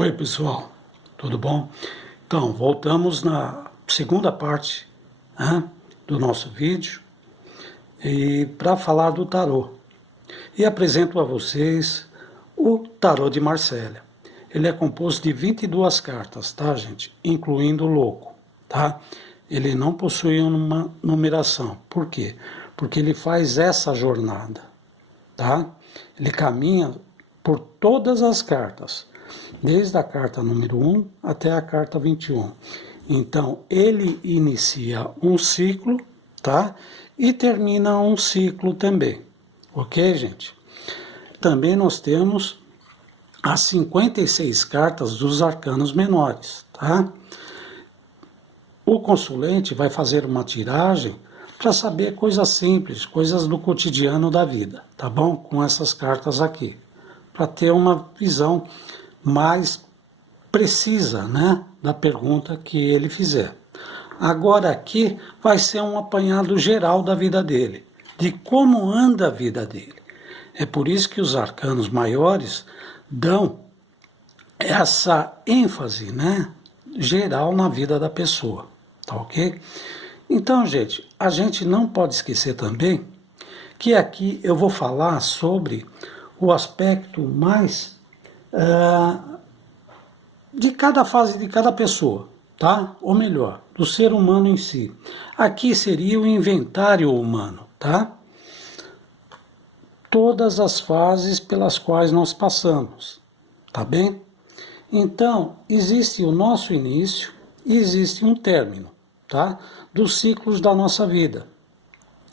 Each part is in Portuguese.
Oi pessoal, tudo bom? Então, voltamos na segunda parte, né, do nosso vídeo e para falar do tarô. E apresento a vocês o tarô de Marselha. Ele é composto de 22 cartas, tá gente? Incluindo o louco, tá? Ele não possui uma numeração. Por quê? Porque ele faz essa jornada, tá? Ele caminha por todas as cartas, desde a carta número 1 até a carta 21. Então, ele inicia um ciclo, tá? E termina um ciclo também. Ok, gente? Também nós temos as 56 cartas dos arcanos menores, tá? O consulente vai fazer uma tiragem para saber coisas simples, coisas do cotidiano da vida, tá bom? Com essas cartas aqui, para ter uma visão mais precisa, né, da pergunta que ele fizer. Agora aqui vai ser um apanhado geral da vida dele, de como anda a vida dele. É por isso que os arcanos maiores dão essa ênfase, né, geral na vida da pessoa, tá ok? Então, gente, a gente não pode esquecer também que aqui eu vou falar sobre o aspecto mais de cada fase de cada pessoa, tá? Ou melhor, do ser humano em si. Aqui seria o inventário humano, tá? Todas as fases pelas quais nós passamos, tá bem? Então, existe o nosso início e existe um término, tá? Dos ciclos da nossa vida.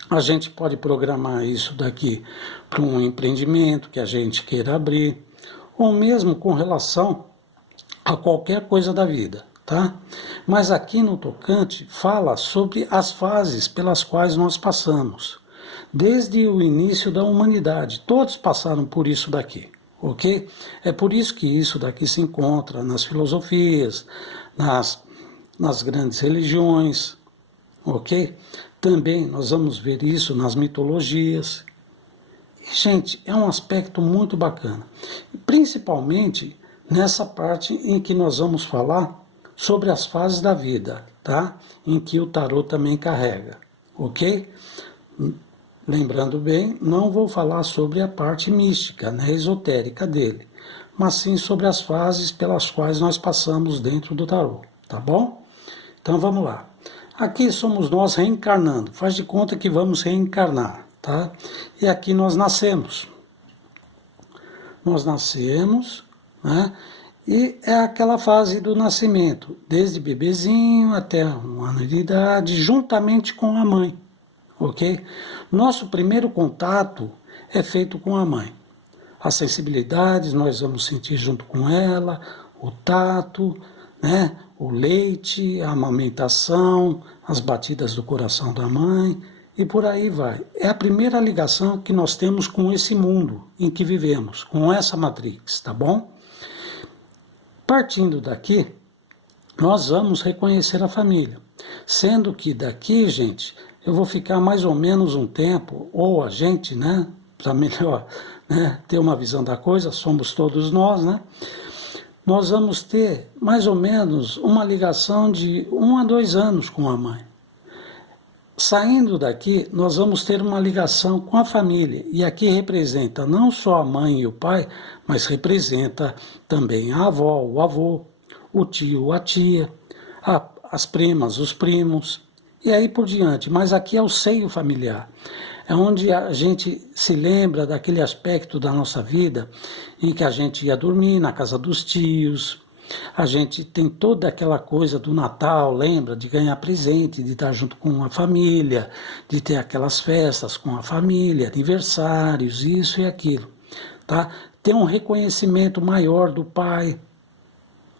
A gente pode programar isso daqui para um empreendimento que a gente queira abrir, ou mesmo com relação a qualquer coisa da vida, tá? Mas aqui no tocante fala sobre as fases pelas quais nós passamos, desde o início da humanidade. Todos passaram por isso daqui, ok? É por isso que isso daqui se encontra nas filosofias, nas grandes religiões, ok? Também nós vamos ver isso nas mitologias. E, gente, é um aspecto muito bacana, principalmente nessa parte em que nós vamos falar sobre as fases da vida, tá? Em que o tarô também carrega, ok? Lembrando bem, não vou falar sobre a parte mística, né, esotérica dele, mas sim sobre as fases pelas quais nós passamos dentro do tarô, tá bom? Então vamos lá. Aqui somos nós reencarnando, faz de conta que vamos reencarnar, tá? E aqui nós nascemos. Nós nascemos, né? E é aquela fase do nascimento, desde bebezinho até 1 ano de idade, juntamente com a mãe, ok? Nosso primeiro contato é feito com a mãe. As sensibilidades nós vamos sentir junto com ela, o tato, né? O leite, a amamentação, as batidas do coração da mãe e por aí vai. É a primeira ligação que nós temos com esse mundo em que vivemos, com essa matrix, tá bom? Partindo daqui, nós vamos reconhecer a família. Sendo que daqui, gente, eu vou ficar mais ou menos um tempo, ou a gente, né, para melhor, né, ter uma visão da coisa, somos todos nós, né? Nós vamos ter mais ou menos uma ligação de 1 a 2 anos com a mãe. Saindo daqui, nós vamos ter uma ligação com a família, e aqui representa não só a mãe e o pai, mas representa também a avó, o avô, o tio, a tia, as primas, os primos, e aí por diante. Mas aqui é o seio familiar, é onde a gente se lembra daquele aspecto da nossa vida em que a gente ia dormir na casa dos tios. A gente tem toda aquela coisa do Natal, lembra? De ganhar presente, de estar junto com a família, de ter aquelas festas com a família, aniversários, isso e aquilo, tá? Ter um reconhecimento maior do pai,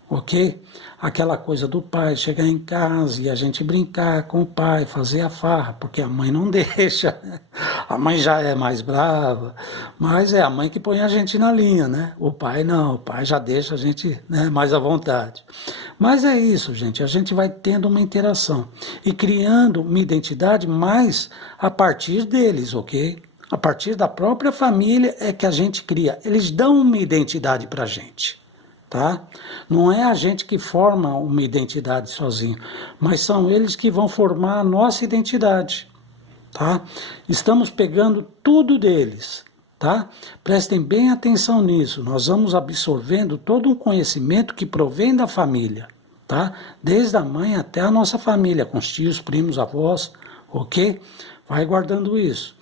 ok? Aquela coisa do pai chegar em casa e a gente brincar com o pai, fazer a farra, porque a mãe não deixa, né? A mãe já é mais brava, mas é a mãe que põe a gente na linha, né? O pai não, o pai já deixa a gente, né, mais à vontade. Mas é isso, gente, a gente vai tendo uma interação e criando uma identidade mais a partir deles, ok? A partir da própria família é que a gente cria, eles dão uma identidade para a gente. tá? Não é a gente que forma uma identidade sozinho, mas são eles que vão formar a nossa identidade, tá? Estamos pegando tudo deles, tá? Prestem bem atenção nisso. Nós vamos absorvendo todo um conhecimento que provém da família, tá? Desde a mãe até a nossa família, com os tios, primos, avós, ok? Vai guardando isso.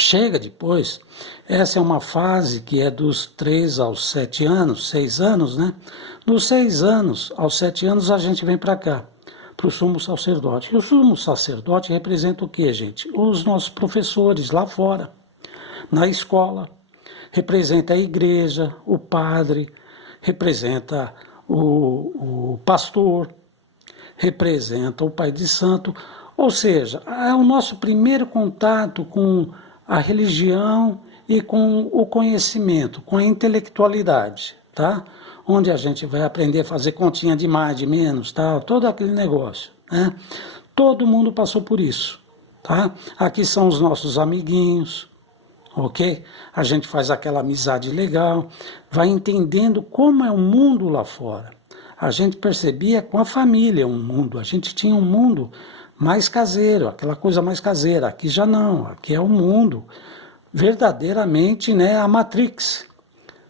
Chega depois, essa é uma fase que é dos 3 aos 7 anos, 6 anos, né? Dos 6 anos aos 7 anos a gente vem para cá, para o sumo sacerdote. E o sumo sacerdote representa o quê, gente? Os nossos professores lá fora, na escola. Representa a igreja, o padre, representa o pastor, representa o pai de santo. Ou seja, é o nosso primeiro contato com a religião e com o conhecimento, com a intelectualidade, tá? Onde a gente vai aprender a fazer continha de mais, de menos, tá? Todo aquele negócio, né? Todo mundo passou por isso, tá? Aqui são os nossos amiguinhos, ok? A gente faz aquela amizade legal, vai entendendo como é o mundo lá fora. A gente percebia com a família um mundo, a gente tinha um mundo mais caseiro, aquela coisa mais caseira. Aqui já não, aqui é o mundo verdadeiramente, né, a Matrix,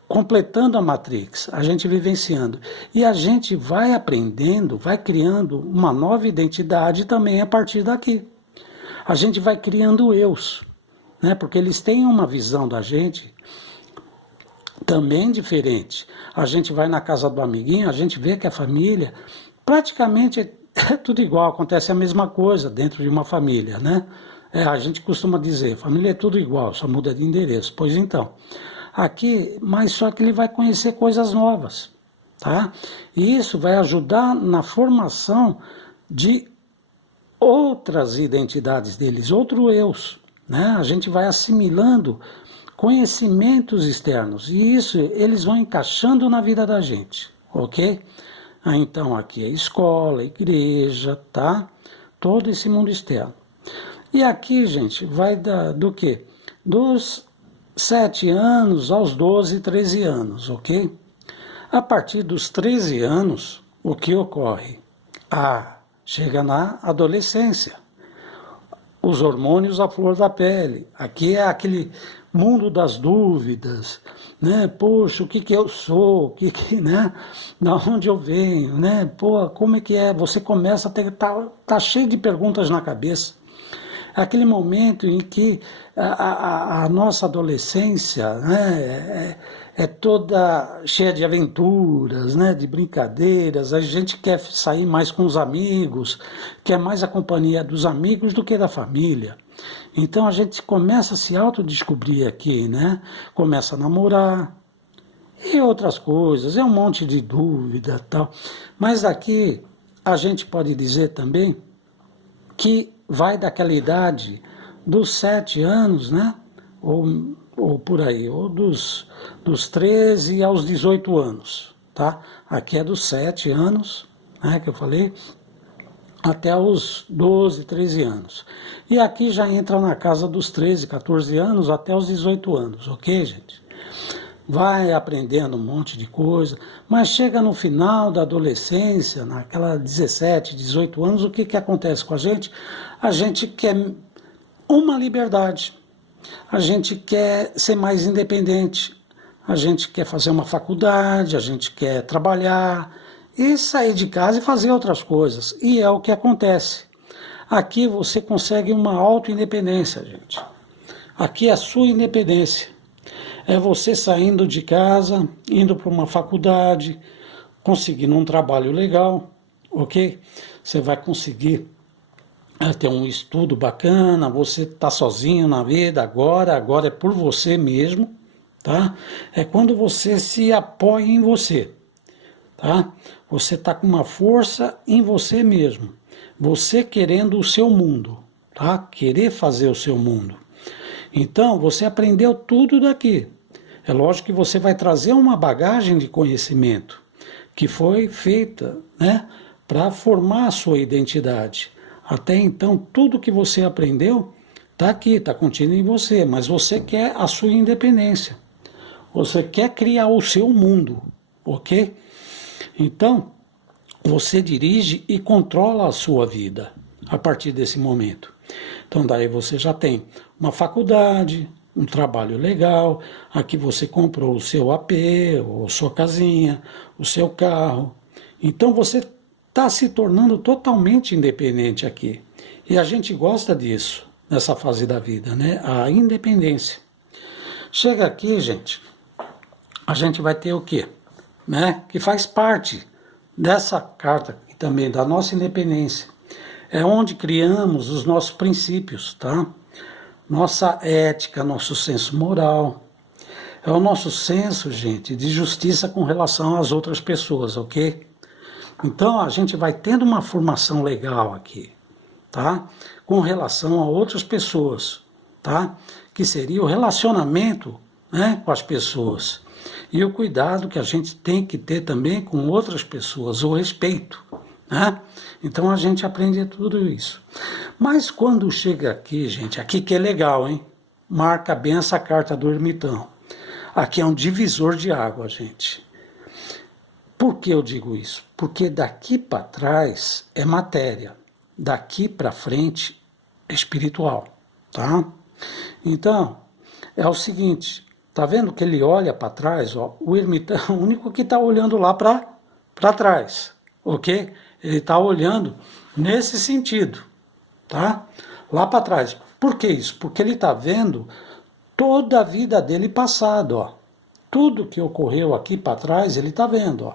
completando a Matrix, a gente vivenciando. E a gente vai aprendendo, vai criando uma nova identidade também a partir daqui. A gente vai criando eus, né, porque eles têm uma visão da gente também diferente. A gente vai na casa do amiguinho, a gente vê que a família praticamente é tudo igual, acontece a mesma coisa dentro de uma família, né? A gente costuma dizer, família é tudo igual, só muda de endereço. Pois então, aqui, mas só que ele vai conhecer coisas novas, tá? E isso vai ajudar na formação de outras identidades deles, outros eus, né? A gente vai assimilando conhecimentos externos, e isso eles vão encaixando na vida da gente, ok? Então aqui é escola, igreja, tá? Todo esse mundo externo. E aqui, gente, vai do quê? Dos 7 anos aos 12, 13 anos, ok? A partir dos 13 anos, o que ocorre? Chega na adolescência. Os hormônios à flor da pele. Aqui é aquele mundo das dúvidas, né? Poxa, o que eu sou? Né? Da onde eu venho, né? Pô, como é que é? Você começa a ter, tá cheio de perguntas na cabeça. Aquele momento em que a nossa adolescência, né, é toda cheia de aventuras, né, de brincadeiras, a gente quer sair mais com os amigos, quer mais a companhia dos amigos do que da família. Então a gente começa a se autodescobrir aqui, né? Começa a namorar e outras coisas, é um monte de dúvida e tal. Mas aqui a gente pode dizer também que vai daquela idade dos 7 anos, né? Ou por aí, ou dos 13 aos 18 anos, tá? Aqui é dos 7 anos, né, que eu falei, até os 12, 13 anos. E aqui já entra na casa dos 13, 14 anos até os 18 anos, ok, gente? Vai aprendendo um monte de coisa, mas chega no final da adolescência, naquela 17, 18 anos, o que acontece com a gente? A gente quer uma liberdade, a gente quer ser mais independente, a gente quer fazer uma faculdade, a gente quer trabalhar e sair de casa e fazer outras coisas. E é o que acontece. Aqui você consegue uma auto-independência, gente. Aqui é a sua independência. É você saindo de casa, indo para uma faculdade, conseguindo um trabalho legal, ok? Você vai conseguir ter um estudo bacana, você está sozinho na vida agora é por você mesmo, tá? É quando você se apoia em você, tá? Você está com uma força em você mesmo, você querendo o seu mundo, tá? Querer fazer o seu mundo. Então, você aprendeu tudo daqui. É lógico que você vai trazer uma bagagem de conhecimento que foi feita, né, para formar a sua identidade. Até então, tudo que você aprendeu está aqui, está contido em você, mas você quer a sua independência. Você quer criar o seu mundo, ok? Então, você dirige e controla a sua vida a partir desse momento. Então, daí você já tem uma faculdade, um trabalho legal, aqui você comprou o seu AP, ou sua casinha, o seu carro. Então, você está se tornando totalmente independente aqui. E a gente gosta disso, nessa fase da vida, né? A independência. Chega aqui, gente, a gente vai ter o quê? Né? Que faz parte dessa carta e também da nossa independência. É onde criamos os nossos princípios, tá? Nossa ética, nosso senso moral. É o nosso senso, gente, de justiça com relação às outras pessoas, ok? Então a gente vai tendo uma formação legal aqui, tá? Com relação a outras pessoas, tá? Que seria o relacionamento, né, com as pessoas. E o cuidado que a gente tem que ter também com outras pessoas, o respeito, né? Então a gente aprende tudo isso. Mas quando chega aqui, gente, aqui que é legal, hein? Marca bem essa carta do ermitão. Aqui é um divisor de água, gente. Por que eu digo isso? Porque daqui para trás é matéria, daqui para frente é espiritual, tá? Então, é o seguinte, tá vendo que ele olha para trás, ó, o ermitão é o único que está olhando lá para trás, ok? Ele está olhando nesse sentido, tá? Lá para trás. Por que isso? Porque ele está vendo toda a vida dele passada, ó. Tudo que ocorreu aqui para trás, ele está vendo, ó.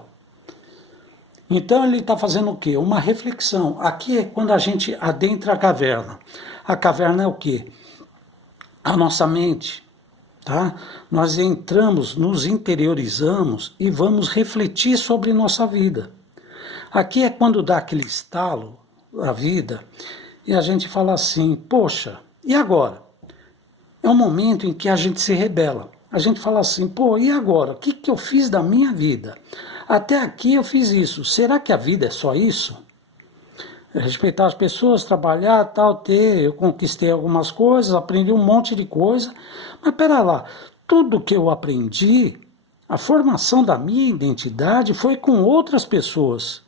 Então ele está fazendo o quê? Uma reflexão. Aqui é quando a gente adentra a caverna. A caverna é o quê? A nossa mente, tá? Nós entramos, nos interiorizamos e vamos refletir sobre nossa vida. Aqui é quando dá aquele estalo da vida e a gente fala assim, poxa, e agora? É um momento em que a gente se rebela. A gente fala assim, pô, e agora? O que eu fiz da minha vida? Até aqui eu fiz isso. Será que a vida é só isso? Respeitar as pessoas, trabalhar, tal, eu conquistei algumas coisas, aprendi um monte de coisa. Mas pera lá, tudo que eu aprendi, a formação da minha identidade foi com outras pessoas.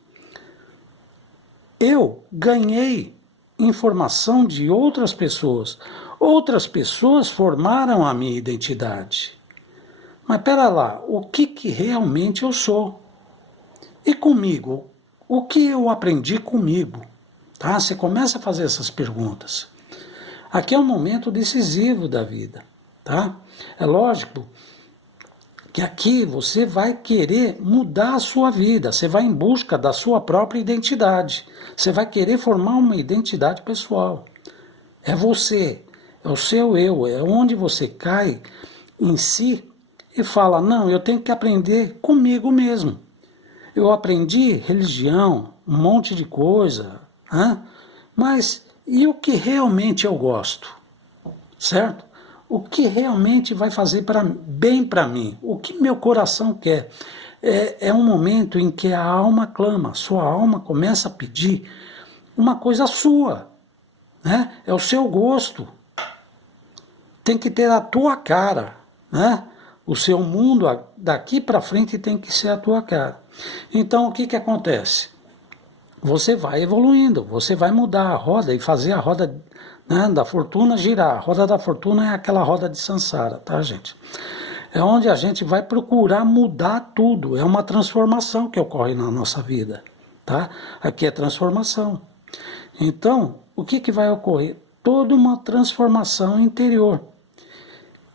Eu ganhei informação de outras pessoas. Outras pessoas formaram a minha identidade. Mas pera lá, o que realmente eu sou? E comigo? O que eu aprendi comigo? Tá? Você começa a fazer essas perguntas. Aqui é um momento decisivo da vida. Tá? É lógico que aqui você vai querer mudar a sua vida, você vai em busca da sua própria identidade, você vai querer formar uma identidade pessoal. É você, é o seu eu, é onde você cai em si e fala, não, eu tenho que aprender comigo mesmo. Eu aprendi religião, um monte de coisa, mas e o que realmente eu gosto? Certo? O que realmente vai fazer bem para mim? O que meu coração quer? É um momento em que a alma clama, sua alma começa a pedir uma coisa sua, né? É o seu gosto. Tem que ter a tua cara, né? O seu mundo daqui para frente tem que ser a tua cara. Então o que acontece? Você vai evoluindo, você vai mudar a roda e fazer a roda, né, da fortuna girar. A roda da fortuna é aquela roda de Sansara, tá, gente? É onde a gente vai procurar mudar tudo. É uma transformação que ocorre na nossa vida, tá? Aqui é transformação. Então, o que vai ocorrer? Toda uma transformação interior.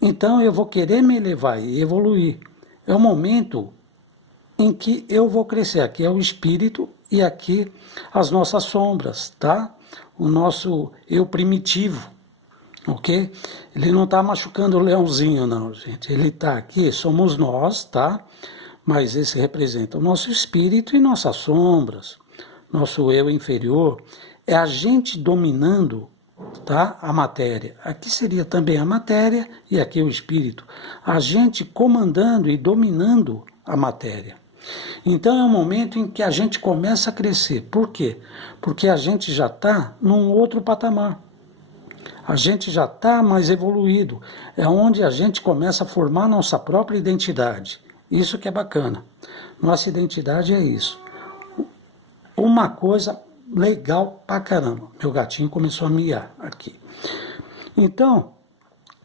Então eu vou querer me elevar e evoluir. É o momento em que eu vou crescer. Aqui é o espírito e aqui as nossas sombras, tá? O nosso eu primitivo, ok? Ele não está machucando o leãozinho, não, gente. Ele está aqui, somos nós, tá? Mas esse representa o nosso espírito e nossas sombras. Nosso eu inferior é a gente dominando, tá? A matéria. Aqui seria também a matéria e aqui o espírito. A gente comandando e dominando a matéria. Então é um momento em que a gente começa a crescer. Por quê? Porque a gente já está num outro patamar. A gente já está mais evoluído. É onde a gente começa a formar nossa própria identidade. Isso que é bacana. Nossa identidade é isso. Uma coisa legal pra caramba. Meu gatinho começou a miar aqui. Então,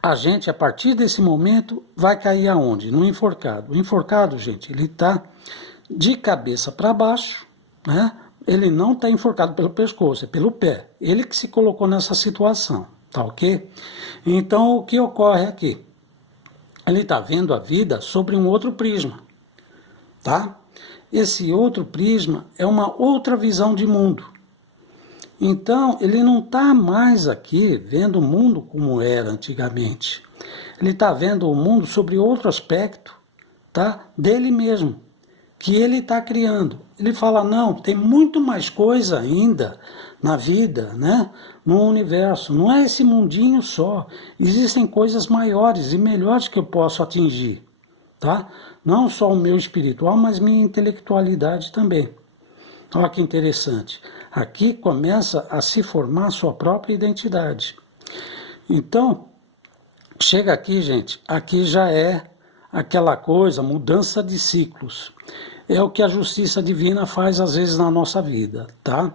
a gente, a partir desse momento, vai cair aonde? No enforcado. O enforcado, gente, ele está de cabeça para baixo, né? Ele não está enforcado pelo pescoço, é pelo pé. Ele que se colocou nessa situação, tá ok? Então, o que ocorre aqui? Ele está vendo a vida sobre um outro prisma, tá? Esse outro prisma é uma outra visão de mundo. Então, ele não está mais aqui vendo o mundo como era antigamente. Ele está vendo o mundo sobre outro aspecto, tá? Dele mesmo, que ele está criando. Ele fala, não, tem muito mais coisa ainda na vida, né? No universo. Não é esse mundinho só. Existem coisas maiores e melhores que eu posso atingir, tá? Não só o meu espiritual, mas minha intelectualidade também. Olha que interessante. Aqui começa a se formar a sua própria identidade. Então, chega aqui, gente, aqui já é aquela coisa, mudança de ciclos. É o que a justiça divina faz às vezes na nossa vida, tá?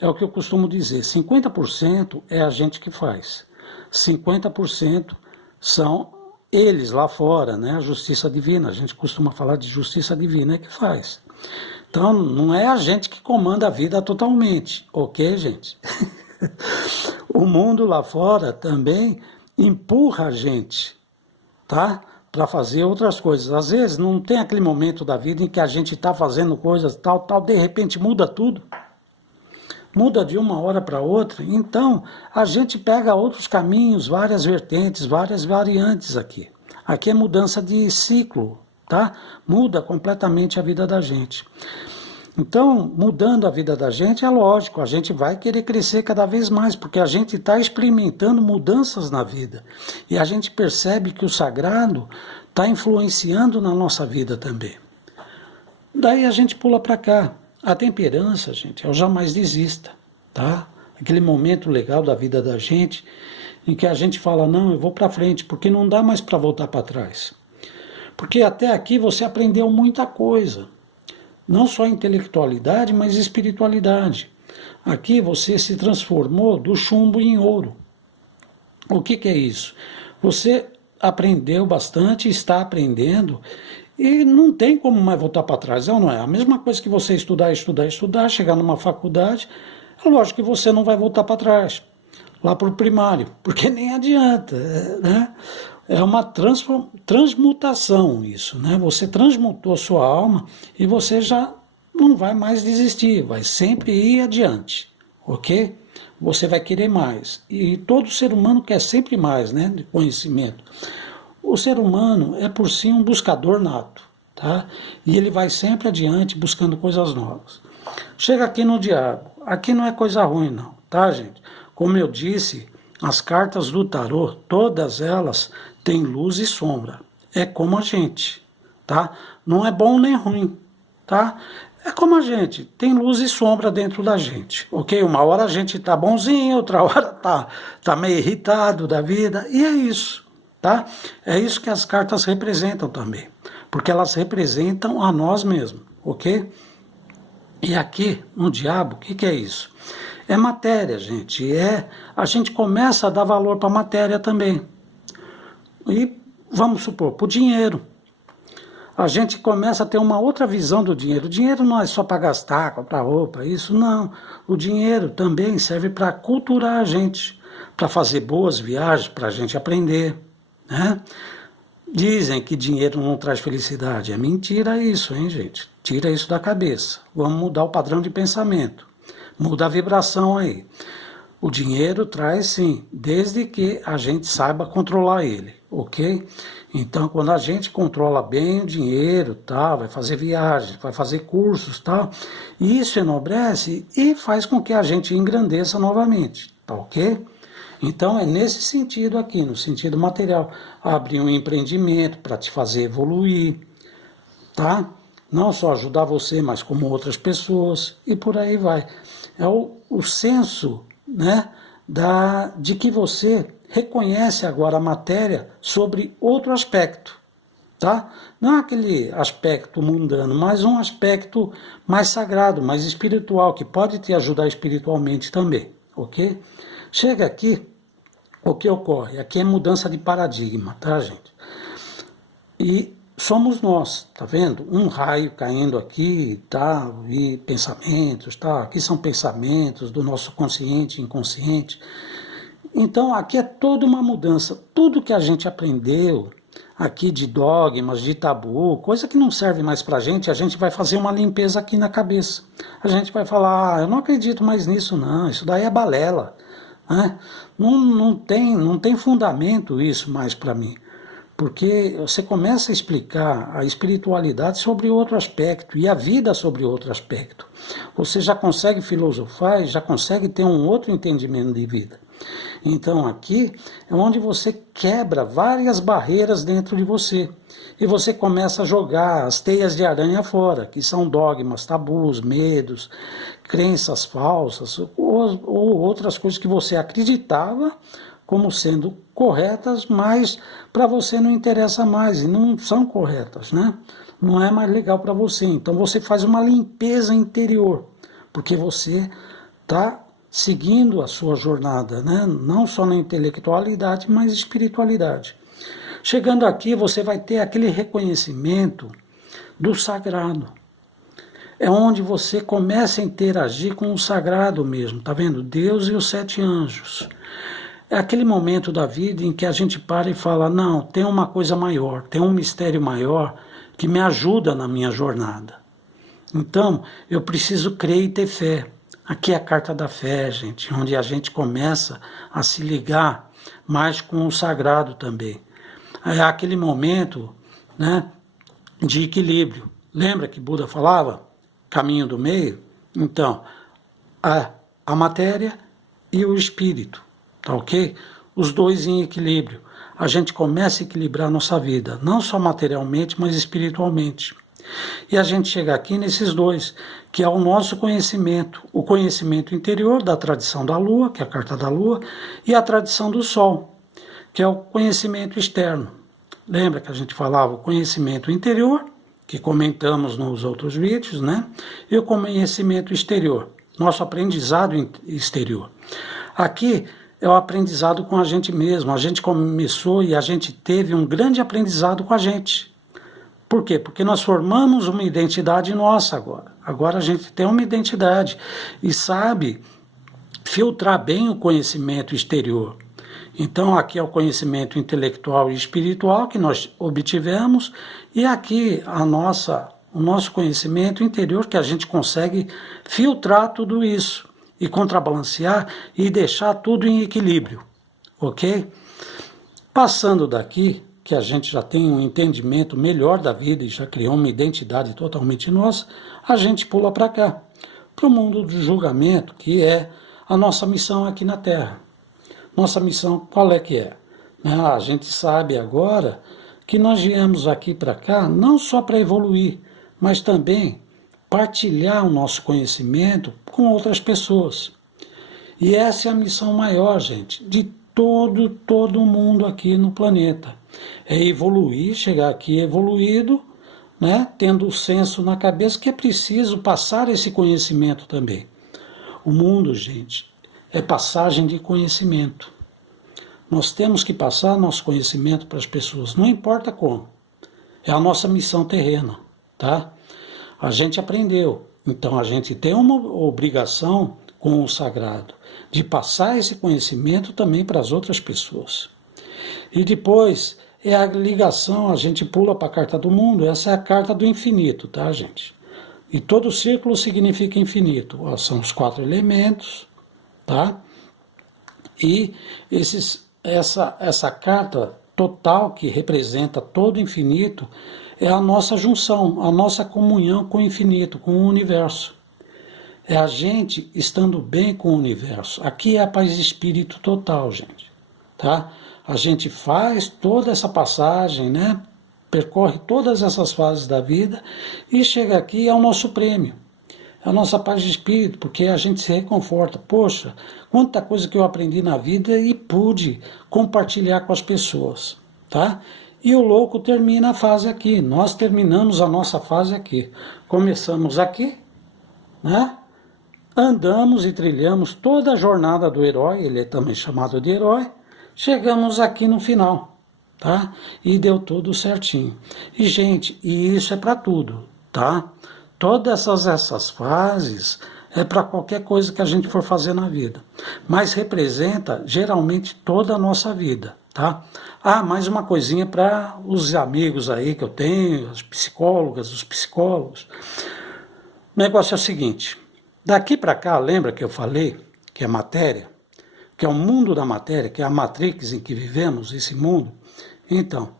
É o que eu costumo dizer, 50% é a gente que faz. 50% são eles lá fora, né? A justiça divina, a gente costuma falar de justiça divina, é que faz. Então, não é a gente que comanda a vida totalmente, ok, gente? O mundo lá fora também empurra a gente, tá? Para fazer outras coisas. Às vezes não tem aquele momento da vida em que a gente está fazendo coisas tal, de repente muda tudo. Muda de uma hora para outra. Então, a gente pega outros caminhos, várias vertentes, várias variantes aqui. Aqui é mudança de ciclo, tá? Muda completamente a vida da gente. Então, mudando a vida da gente, é lógico, a gente vai querer crescer cada vez mais, porque a gente está experimentando mudanças na vida. E a gente percebe que o sagrado está influenciando na nossa vida também. Daí a gente pula para cá. A temperança, gente, é o jamais desista, tá? Aquele momento legal da vida da gente, em que a gente fala, não, eu vou para frente, porque não dá mais para voltar para trás. Porque até aqui você aprendeu muita coisa. Não só intelectualidade, mas espiritualidade. Aqui você se transformou do chumbo em ouro. O que é isso? Você aprendeu bastante, está aprendendo, e não tem como mais voltar para trás, não é? A mesma coisa que você estudar, chegar numa faculdade, é lógico que você não vai voltar para trás, lá para o primário, porque nem adianta, né? É uma transmutação isso, né? Você transmutou sua alma e você já não vai mais desistir, vai sempre ir adiante, ok? Você vai querer mais. E todo ser humano quer sempre mais, né? De conhecimento. O ser humano é por si um buscador nato, tá? E ele vai sempre adiante buscando coisas novas. Chega aqui no diabo. Aqui não é coisa ruim, não, tá, gente? Como eu disse, as cartas do tarô, todas elas têm luz e sombra. É como a gente, tá? Não é bom nem ruim, tá? É como a gente, tem luz e sombra dentro da gente, ok? Uma hora a gente tá bonzinho, outra hora tá meio irritado da vida, e é isso, tá? É isso que as cartas representam também, porque elas representam a nós mesmos, ok? E aqui, no diabo, o que é isso? É matéria, gente. A gente começa a dar valor para a matéria também. E vamos supor, para o dinheiro. A gente começa a ter uma outra visão do dinheiro. O dinheiro não é só para gastar, comprar roupa, isso não. O dinheiro também serve para culturar a gente, para fazer boas viagens, para a gente aprender, né? Dizem que dinheiro não traz felicidade. É mentira isso, hein, gente? Tira isso da cabeça. Vamos mudar o padrão de pensamento. Muda a vibração aí. O dinheiro traz sim, desde que a gente saiba controlar ele, ok? Então, quando a gente controla bem o dinheiro, tá, vai fazer viagens, vai fazer cursos, tá, isso enobrece e faz com que a gente engrandeça novamente, tá ok? Então, é nesse sentido aqui, no sentido material, abrir um empreendimento para te fazer evoluir, tá? Não só ajudar você, mas como outras pessoas, e por aí vai. É o senso, né, de que você reconhece agora a matéria sobre outro aspecto, tá? Não aquele aspecto mundano, mas um aspecto mais sagrado, mais espiritual, que pode te ajudar espiritualmente também, ok? Chega aqui, o que ocorre? Aqui é mudança de paradigma, tá, gente? E somos nós, tá vendo? Um raio caindo aqui, tá? E pensamentos, tá? Aqui são pensamentos do nosso consciente e inconsciente. Então aqui é toda uma mudança. Tudo que a gente aprendeu aqui de dogmas, de tabu, coisa que não serve mais pra gente, a gente vai fazer uma limpeza aqui na cabeça. A gente vai falar, eu não acredito mais nisso não, isso daí é balela. Né? Não tem fundamento isso mais para mim. Porque você começa a explicar a espiritualidade sobre outro aspecto e a vida sobre outro aspecto. Você já consegue filosofar e já consegue ter um outro entendimento de vida. Então aqui é onde você quebra várias barreiras dentro de você. E você começa a jogar as teias de aranha fora, que são dogmas, tabus, medos, crenças falsas ou outras coisas que você acreditava como sendo corretas, mas para você não interessa mais e não são corretas, né? Não é mais legal para você. Então você faz uma limpeza interior, porque você está seguindo a sua jornada, né? Não só na intelectualidade, mas espiritualidade. Chegando aqui, você vai ter aquele reconhecimento do sagrado. É onde você começa a interagir com o sagrado mesmo, tá vendo? Deus e os 7 anjos. É aquele momento da vida em que a gente para e fala, não, tem uma coisa maior, tem um mistério maior que me ajuda na minha jornada. Então, eu preciso crer e ter fé. Aqui é a carta da fé, gente, onde a gente começa a se ligar mais com o sagrado também. É aquele momento, né, de equilíbrio. Lembra que Buda falava? Caminho do meio? Então, a matéria e o espírito, tá ok? Os dois em equilíbrio. A gente começa a equilibrar a nossa vida, não só materialmente, mas espiritualmente. E a gente chega aqui nesses dois, que é o nosso conhecimento, o conhecimento interior da tradição da Lua, que é a carta da Lua, e a tradição do Sol, que é o conhecimento externo. Lembra que a gente falava o conhecimento interior, que comentamos nos outros vídeos, né? E o conhecimento exterior, nosso aprendizado exterior. Aqui é o aprendizado com a gente mesmo. A gente começou e a gente teve um grande aprendizado com a gente. Por quê? Porque nós formamos uma identidade nossa agora. Agora a gente tem uma identidade e sabe filtrar bem o conhecimento exterior. Então aqui é o conhecimento intelectual e espiritual que nós obtivemos e aqui o nosso conhecimento interior que a gente consegue filtrar tudo isso e contrabalancear e deixar tudo em equilíbrio, ok? Passando daqui, que a gente já tem um entendimento melhor da vida e já criou uma identidade totalmente nossa, a gente pula para cá, para o mundo do julgamento, que é a nossa missão aqui na Terra. Nossa missão, qual é que é? A gente sabe agora que nós viemos aqui para cá não só para evoluir, mas também partilhar o nosso conhecimento com outras pessoas. E essa é a missão maior, gente, de todo mundo aqui no planeta. É evoluir, chegar aqui evoluído, né, tendo o senso na cabeça que é preciso passar esse conhecimento também. O mundo, gente, é passagem de conhecimento. Nós temos que passar nosso conhecimento para as pessoas, não importa como. É a nossa missão terrena, tá? A gente aprendeu, então a gente tem uma obrigação com o sagrado de passar esse conhecimento também para as outras pessoas. E depois é a ligação, a gente pula para a carta do mundo, essa é a carta do infinito, tá, gente? E todo círculo significa infinito. São os 4 elementos, tá? E essa carta total que representa todo o infinito é a nossa junção, a nossa comunhão com o infinito, com o universo. É a gente estando bem com o universo. Aqui é a paz de espírito total, gente, tá? A gente faz toda essa passagem, né? Percorre todas essas fases da vida e chega aqui ao nosso prêmio. É a nossa paz de espírito, porque a gente se reconforta. Poxa, quanta coisa que eu aprendi na vida e pude compartilhar com as pessoas, tá? E o louco termina a fase aqui. Nós terminamos a nossa fase aqui. Começamos aqui, né? Andamos e trilhamos toda a jornada do herói, ele é também chamado de herói. Chegamos aqui no final, tá? E deu tudo certinho. E, gente, e isso é para tudo, tá? Todas essas fases é para qualquer coisa que a gente for fazer na vida. Mas representa, geralmente, toda a nossa vida, tá? Ah, mais uma coisinha para os amigos aí que eu tenho, as psicólogas, os psicólogos. O negócio é o seguinte, daqui para cá, lembra que eu falei que é matéria? Que é o mundo da matéria, que é a matrix em que vivemos, esse mundo? Então,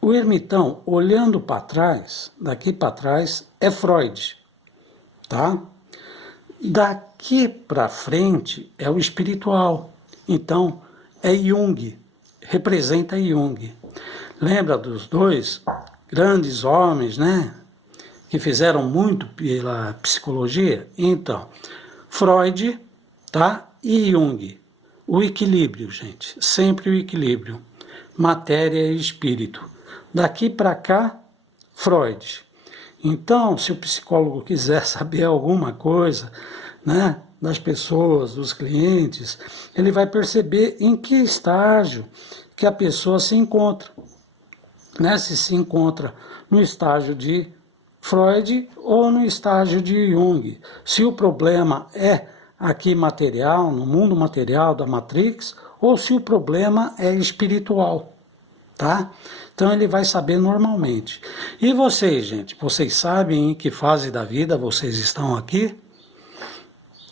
o ermitão, olhando para trás, daqui para trás, é Freud, tá? Daqui para frente é o espiritual. Então, é Jung, representa Jung. Lembra dos dois grandes homens, né? Que fizeram muito pela psicologia? Então, Freud, tá? E Jung. O equilíbrio, gente. Sempre o equilíbrio. Matéria e espírito. Daqui para cá, Freud. Então, se o psicólogo quiser saber alguma coisa, né, das pessoas, dos clientes, ele vai perceber em que estágio que a pessoa se encontra. Né, se encontra no estágio de Freud ou no estágio de Jung. Se o problema é aqui material, no mundo material da Matrix, ou se o problema é espiritual, tá? Então ele vai saber normalmente. E vocês, gente, vocês sabem em que fase da vida vocês estão aqui?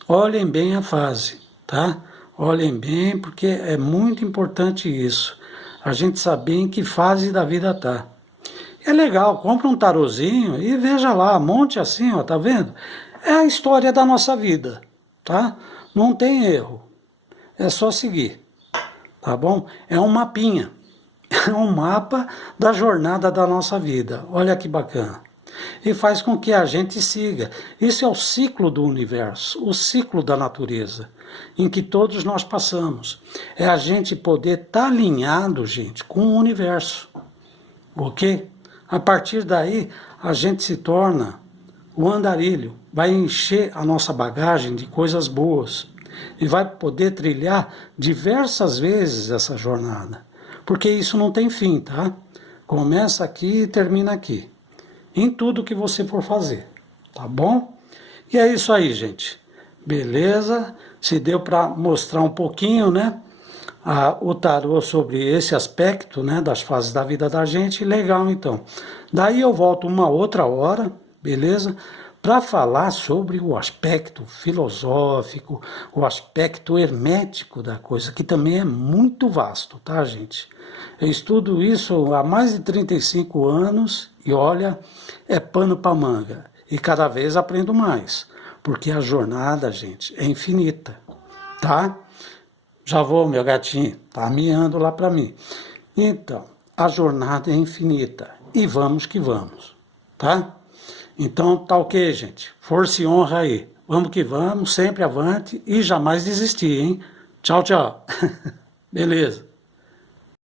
Olhem bem a fase, tá? Olhem bem, porque é muito importante isso. A gente saber em que fase da vida tá. É legal, compra um tarozinho e veja lá, monte assim, ó, tá vendo? É a história da nossa vida, tá? Não tem erro. É só seguir, tá bom? É um mapinha. É um mapa da jornada da nossa vida. Olha que bacana. E faz com que a gente siga. Isso é o ciclo do universo, o ciclo da natureza, em que todos nós passamos. É a gente poder estar alinhado, gente, com o universo. Ok? A partir daí, a gente se torna o andarilho, vai encher a nossa bagagem de coisas boas e vai poder trilhar diversas vezes essa jornada. Porque isso não tem fim, tá? Começa aqui e termina aqui. Em tudo que você for fazer, tá bom? E é isso aí, gente. Beleza? Se deu para mostrar um pouquinho, né? O tarô sobre esse aspecto, né, das fases da vida da gente, legal então. Daí eu volto uma outra hora, beleza? Para falar sobre o aspecto filosófico, o aspecto hermético da coisa, que também é muito vasto, tá, gente? Eu estudo isso há mais de 35 anos e olha, é pano para manga. E cada vez aprendo mais, porque a jornada, gente, é infinita, tá? Já vou, meu gatinho, tá miando lá para mim. Então, a jornada é infinita e vamos que vamos, tá? Então, tá ok, gente. Força e honra aí. Vamos que vamos, sempre avante e jamais desistir, hein? Tchau, tchau. Beleza.